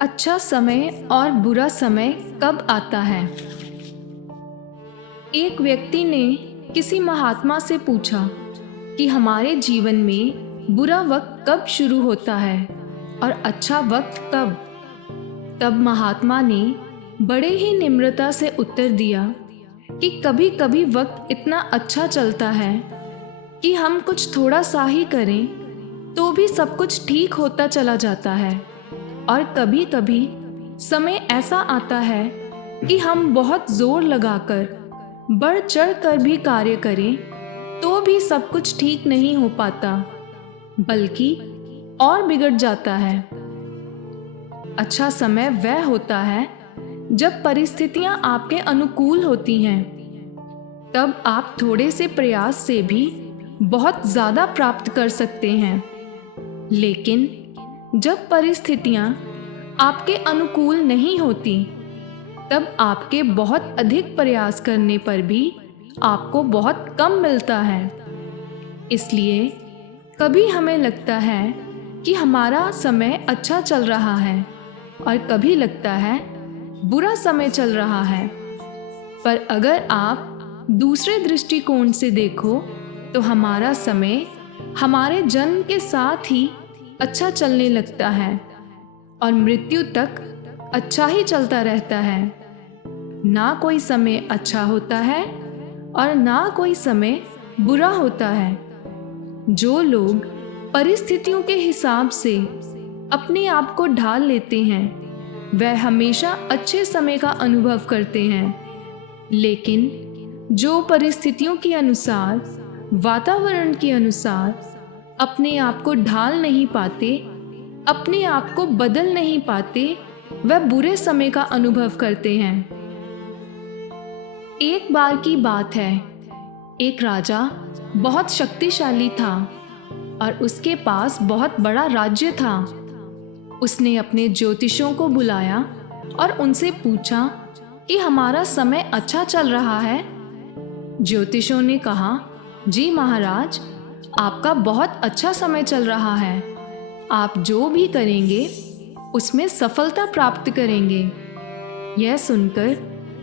अच्छा समय और बुरा समय कब आता है? एक व्यक्ति ने किसी महात्मा से पूछा कि हमारे जीवन में बुरा वक्त कब शुरू होता है और अच्छा वक्त कब? तब महात्मा ने बड़े ही निम्रता से उत्तर दिया कि कभी कभी वक्त इतना अच्छा चलता है कि हम कुछ थोड़ा सा ही करें तो भी सब कुछ ठीक होता चला जाता है, और कभी कभी समय ऐसा आता है कि हम बहुत जोर लगाकर बढ़ चढ़ कर भी कार्य करें तो भी सब कुछ ठीक नहीं हो पाता, बल्कि और बिगड़ जाता है। अच्छा समय वह होता है जब परिस्थितियां आपके अनुकूल होती हैं। तब आप थोड़े से प्रयास से भी बहुत ज़्यादा प्राप्त कर सकते हैं। लेकिन जब परिस्थितियां आपके अनुकूल नहीं होती, तब आपके बहुत अधिक प्रयास करने पर भी आपको बहुत कम मिलता है। इसलिए कभी हमें लगता है कि हमारा समय अच्छा चल रहा है और कभी लगता है बुरा समय चल रहा है। पर अगर आप दूसरे दृष्टिकोण से देखो तो हमारा समय हमारे जन्म के साथ ही अच्छा चलने लगता है और मृत्यु तक अच्छा ही चलता रहता है। ना कोई समय अच्छा होता है और ना कोई समय बुरा होता है। जो लोग परिस्थितियों के हिसाब से अपने आप को ढाल लेते हैं वह हमेशा अच्छे समय का अनुभव करते हैं, लेकिन जो परिस्थितियों के अनुसार, वातावरण के अनुसार अपने आप को ढाल नहीं पाते, अपने आप को बदल नहीं पाते, वह बुरे समय का अनुभव करते हैं। एक बार की बात है, एक राजा बहुत शक्तिशाली था और उसके पास बहुत बड़ा राज्य था। उसने अपने ज्योतिषों को बुलाया और उनसे पूछा कि हमारा समय अच्छा चल रहा है। ज्योतिषों ने कहा, जी महाराज, आपका बहुत अच्छा समय चल रहा है। आप जो भी करेंगे उसमें सफलता प्राप्त करेंगे। यह सुनकर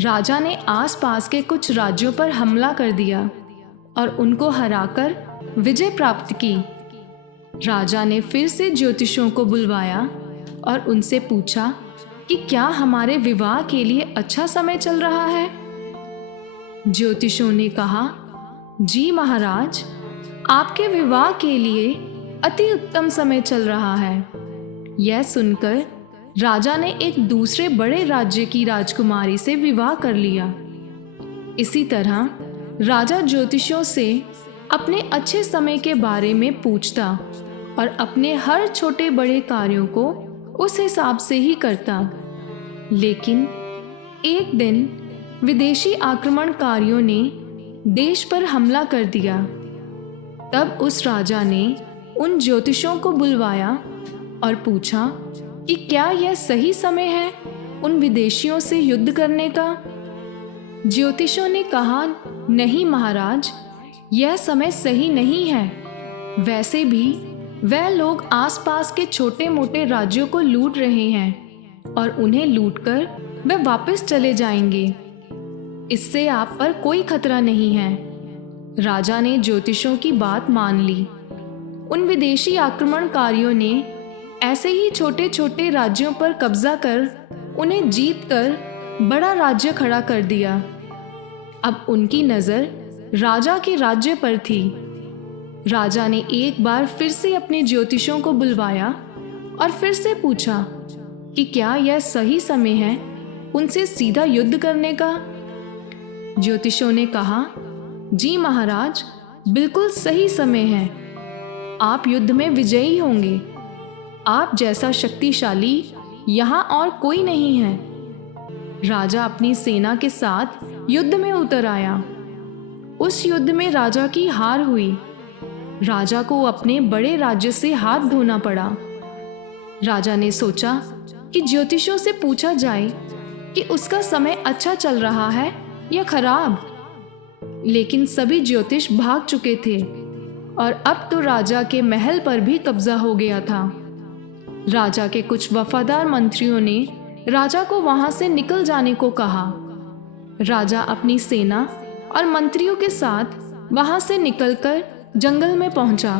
राजा ने आसपास के कुछ राज्यों पर हमला कर दिया और उनको हराकर विजय प्राप्त की। राजा ने फिर से ज्योतिषों को बुलवाया और उनसे पूछा कि क्या हमारे विवाह के लिए अच्छा समय चल रहा है। ज्योतिषों ने कहा, जी महाराज, आपके विवाह के लिए अति उत्तम समय चल रहा है। यह सुनकर राजा ने एक दूसरे बड़े राज्य की राजकुमारी से विवाह कर लिया। इसी तरह राजा ज्योतिषों से अपने अच्छे समय के बारे में पूछता और अपने हर छोटे बड़े कार्यों को उस हिसाब से ही करता। लेकिन एक दिन विदेशी आक्रमणकारियों ने देश पर हमला कर दिया। तब उस राजा ने उन ज्योतिषों को बुलवाया और पूछा कि क्या यह सही समय है उन विदेशियों से युद्ध करने का। ज्योतिषों ने कहा, नहीं महाराज, यह समय सही नहीं है। वैसे भी वह लोग आसपास के छोटे मोटे राज्यों को लूट रहे हैं और उन्हें लूटकर वे वापस चले जाएंगे। इससे आप पर कोई खतरा नहीं है। राजा ने ज्योतिषों की बात मान ली। उन विदेशी आक्रमणकारियों ने ऐसे ही छोटे छोटे राज्यों पर कब्जा कर उन्हें जीतकर बड़ा राज्य खड़ा कर दिया। अब उनकी नज़र राजा के राज्य पर थी। राजा ने एक बार फिर से अपने ज्योतिषों को बुलवाया और फिर से पूछा कि क्या यह सही समय है उनसे सीधा युद्ध करने का। ज्योतिषों ने कहा, जी महाराज, बिल्कुल सही समय है। आप युद्ध में विजयी होंगे। आप जैसा शक्तिशाली यहाँ और कोई नहीं है। राजा अपनी सेना के साथ युद्ध में उतर आया। उस युद्ध में राजा की हार हुई। राजा को अपने बड़े राज्य से हाथ धोना पड़ा। राजा ने सोचा कि ज्योतिषों से पूछा जाए कि उसका समय अच्छा चल रहा है या खराब। लेकिन सभी ज्योतिष भाग चुके थे और अब तो राजा के महल पर भी कब्जा हो गया था। राजा के कुछ वफादार मंत्रियों ने राजा को वहां से निकल जाने को कहा। राजा अपनी सेना और मंत्रियों के साथ वहां से निकलकर जंगल में पहुंचा।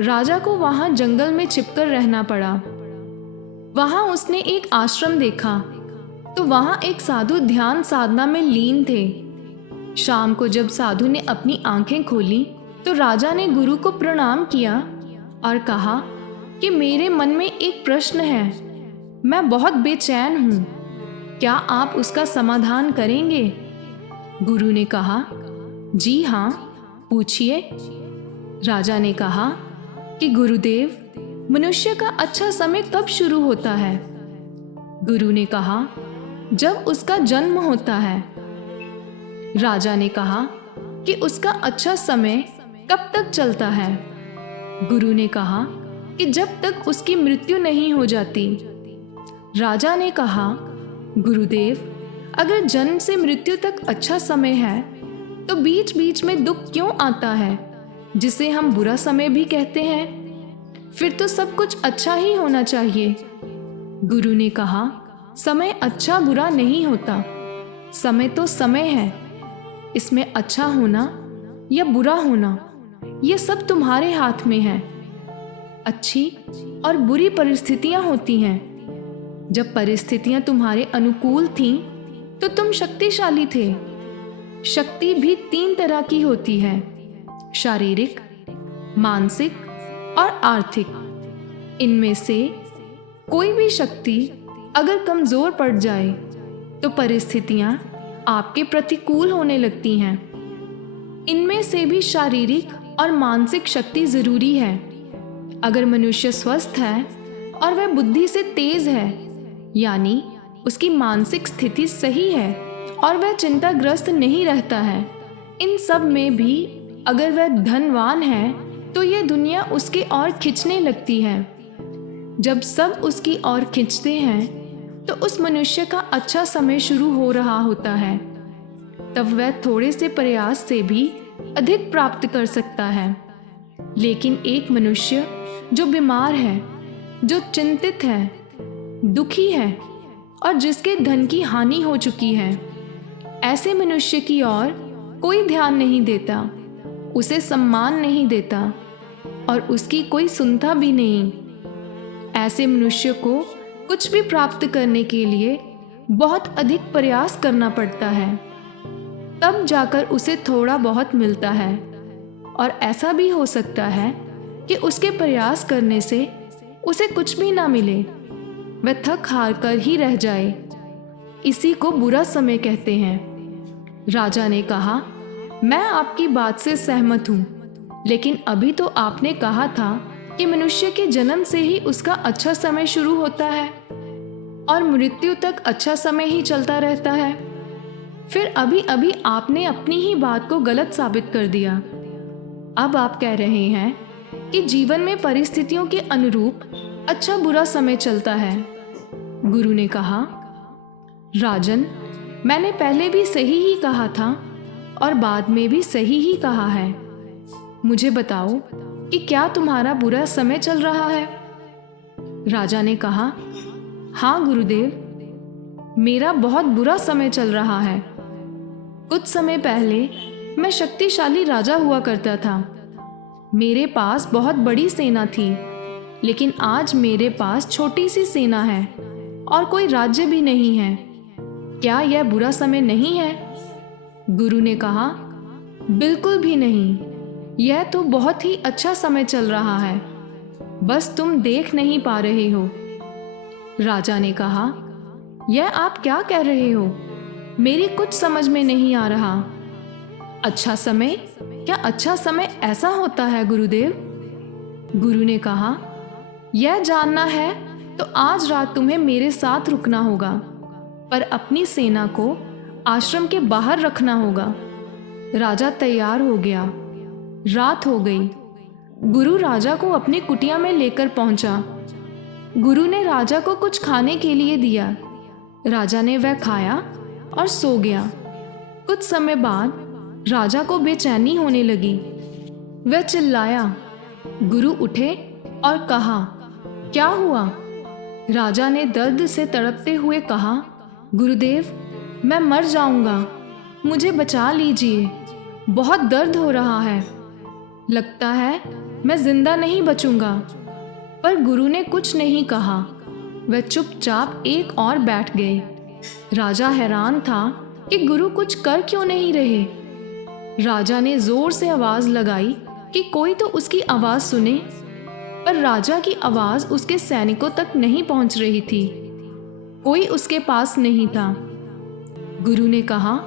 राजा को वहां जंगल में छिपकर रहना पड़ा। वहां उसने एक आश्रम देखा तो वहां एक साधु ध्यान साधना में लीन थे। शाम को जब साधु ने अपनी आंखें खोली तो राजा ने गुरु को प्रणाम किया और कहा कि मेरे मन में एक प्रश्न है, मैं बहुत बेचैन हूँ, क्या आप उसका समाधान करेंगे? गुरु ने कहा, जी हाँ, पूछिए। राजा ने कहा कि गुरुदेव, मनुष्य का अच्छा समय कब शुरू होता है? गुरु ने कहा, जब उसका जन्म होता है। राजा ने कहा कि उसका अच्छा समय कब तक चलता है? गुरु ने कहा कि जब तक उसकी मृत्यु नहीं हो जाती। राजा ने कहा, गुरुदेव, अगर जन्म से मृत्यु तक अच्छा समय है तो बीच बीच में दुख क्यों आता है, जिसे हम बुरा समय भी कहते हैं? फिर तो सब कुछ अच्छा ही होना चाहिए। गुरु ने कहा, समय अच्छा बुरा नहीं होता, समय तो समय है। इसमें अच्छा होना या बुरा होना ये सब तुम्हारे हाथ में है। अच्छी और बुरी परिस्थितियां होती हैं। जब परिस्थितियां तुम्हारे अनुकूल थीं तो तुम शक्तिशाली थे। शक्ति भी 3 तरह की होती है, शारीरिक, मानसिक और आर्थिक। इनमें से कोई भी शक्ति अगर कमजोर पड़ जाए तो परिस्थितियां आपके प्रतिकूल होने लगती हैं। इनमें से भी शारीरिक और मानसिक शक्ति जरूरी है। अगर मनुष्य स्वस्थ है और वह बुद्धि से तेज है, यानी उसकी मानसिक स्थिति सही है और वह चिंताग्रस्त नहीं रहता है, इन सब में भी अगर वह धनवान है तो यह दुनिया उसके ओर खींचने लगती है। जब सब उसकी ओर खींचते हैं तो उस मनुष्य का अच्छा समय शुरू हो रहा होता है। तब वह थोड़े से प्रयास से भी अधिक प्राप्त कर सकता है। लेकिन एक मनुष्य जो बीमार है, जो चिंतित है, दुखी है और जिसके धन की हानि हो चुकी है, ऐसे मनुष्य की ओर कोई ध्यान नहीं देता, उसे सम्मान नहीं देता और उसकी कोई सुनता भी नहीं। ऐसे मनुष्य को कुछ भी प्राप्त करने के लिए बहुत अधिक प्रयास करना पड़ता है, तब जाकर उसे थोड़ा बहुत मिलता है। और ऐसा भी हो सकता है कि उसके प्रयास करने से उसे कुछ भी ना मिले, वह थक हार कर ही रह जाए। इसी को बुरा समय कहते हैं। राजा ने कहा, मैं आपकी बात से सहमत हूँ, लेकिन अभी तो आपने कहा था कि मनुष्य के जन्म से ही उसका अच्छा समय शुरू होता है और मृत्यु तक अच्छा समय ही चलता रहता है। फिर अभी अभी आपने अपनी ही बात को गलत साबित कर दिया। अब आप कह रहे हैं कि जीवन में परिस्थितियों के अनुरूप अच्छा बुरा समय चलता है। गुरु ने कहा, राजन, मैंने पहले भी सही ही कहा था और बाद में भी सही ही कहा है। मुझे बताओ कि क्या तुम्हारा बुरा समय चल रहा है? राजा ने कहा, हाँ गुरुदेव, मेरा बहुत बुरा समय चल रहा है। कुछ समय पहले मैं शक्तिशाली राजा हुआ करता था। मेरे पास बहुत बड़ी सेना थी, लेकिन आज मेरे पास छोटी सी सेना है और कोई राज्य भी नहीं है। क्या यह बुरा समय नहीं है? गुरु ने कहा, बिल्कुल भी नहीं, यह तो बहुत ही अच्छा समय चल रहा है, बस तुम देख नहीं पा रहे हो। राजा ने कहा, यह आप क्या कह रहे हो? मेरी कुछ समझ में नहीं आ रहा। अच्छा समय? क्या अच्छा समय ऐसा होता है गुरुदेव? गुरु ने कहा, यह जानना है तो आज रात तुम्हें मेरे साथ रुकना होगा, पर अपनी सेना को आश्रम के बाहर रखना होगा। राजा तैयार हो गया। रात हो गई। गुरु राजा को अपनी कुटिया में लेकर पहुंचा। गुरु ने राजा को कुछ खाने के लिए दिया। राजा ने वह खाया और सो गया। कुछ समय बाद राजा को बेचैनी होने लगी। वह चिल्लाया। गुरु उठे और कहा, क्या हुआ? राजा ने दर्द से तड़पते हुए कहा, गुरुदेव, मैं मर जाऊंगा, मुझे बचा लीजिए, बहुत दर्द हो रहा है, लगता है मैं जिंदा नहीं बचूंगा। पर गुरु ने कुछ नहीं कहा, वह चुपचाप एक और बैठ गए। राजा हैरान था कि गुरु कुछ कर क्यों नहीं रहे। राजा ने जोर से आवाज लगाई कि कोई तो उसकी आवाज सुने, पर राजा की आवाज उसके सैनिकों तक नहीं पहुंच रही थी। कोई उसके पास नहीं था। गुरु ने कहा,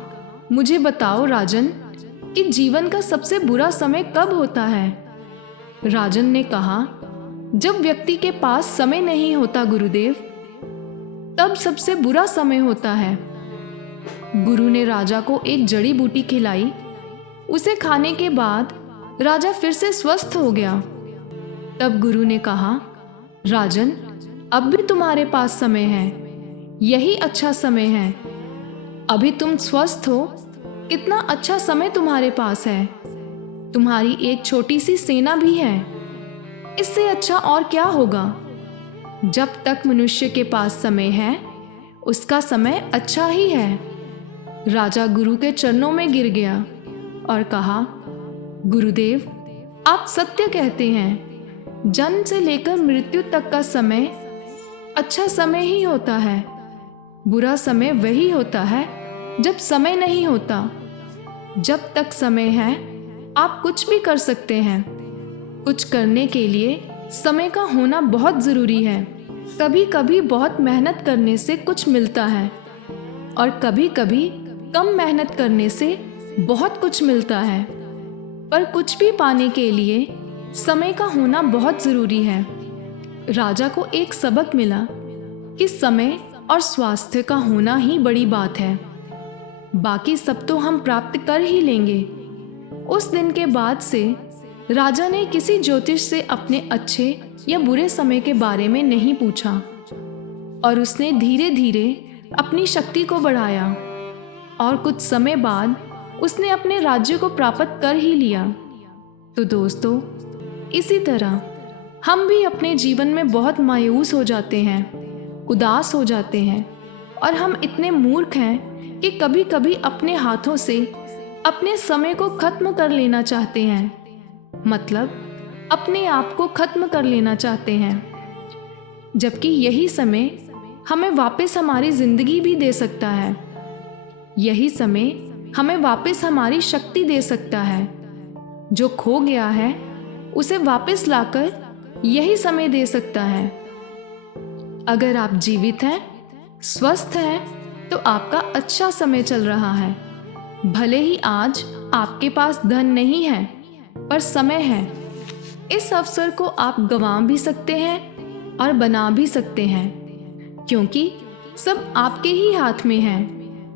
मुझे बताओ राजन कि जीवन का सबसे बुरा समय कब होता है? राजन ने कहा, जब व्यक्ति के पास समय नहीं होता गुरुदेव, तब सबसे बुरा समय होता है। गुरु ने राजा को एक जड़ी बूटी खिलाई। उसे खाने के बाद राजा फिर से स्वस्थ हो गया। तब गुरु ने कहा, राजन, अब भी तुम्हारे पास समय है, यही अच्छा समय है। अभी तुम स्वस्थ हो, कितना अच्छा समय तुम्हारे पास है। तुम्हारी एक छोटी सी सेना भी है, इससे अच्छा और क्या होगा? जब तक मनुष्य के पास समय है, उसका समय अच्छा ही है। राजा गुरु के चरणों में गिर गया और कहा, गुरुदेव, आप सत्य कहते हैं, जन्म से लेकर मृत्यु तक का समय अच्छा समय ही होता है। बुरा समय वही होता है जब समय नहीं होता। जब तक समय है, आप कुछ भी कर सकते हैं। कुछ करने के लिए समय का होना बहुत ज़रूरी है। कभी कभी बहुत मेहनत करने से कुछ मिलता है और कभी कभी कम मेहनत करने से बहुत कुछ मिलता है। पर कुछ भी पाने के लिए समय का होना बहुत ज़रूरी है। राजा को एक सबक मिला कि समय और स्वास्थ्य का होना ही बड़ी बात है, बाकी सब तो हम प्राप्त कर ही लेंगे। उस दिन के बाद से राजा ने किसी ज्योतिष से अपने अच्छे या बुरे समय के बारे में नहीं पूछा और उसने धीरे धीरे अपनी शक्ति को बढ़ाया और कुछ समय बाद उसने अपने राज्य को प्राप्त कर ही लिया। तो दोस्तों, इसी तरह हम भी अपने जीवन में बहुत मायूस हो जाते हैं, उदास हो जाते हैं और हम इतने मूर्ख हैं कि कभी कभी अपने हाथों से अपने समय को खत्म कर लेना चाहते हैं, मतलब अपने आप को खत्म कर लेना चाहते हैं। जबकि यही समय हमें वापस हमारी जिंदगी भी दे सकता है। यही समय हमें वापस हमारी शक्ति दे सकता है। जो खो गया है उसे वापस लाकर यही समय दे सकता है। अगर आप जीवित हैं, स्वस्थ हैं, तो आपका अच्छा समय चल रहा है। भले ही आज आपके पास धन नहीं है, पर समय है। इस अवसर को आप गंवा भी सकते हैं और बना भी सकते हैं, क्योंकि सब आपके ही हाथ में है।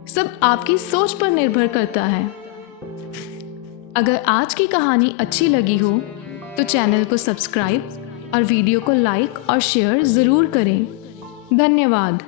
सब आपकी सोच पर निर्भर करता है। अगर आज की कहानी अच्छी लगी हो तो चैनल को सब्सक्राइब और वीडियो को लाइक और शेयर ज़रूर करें। धन्यवाद।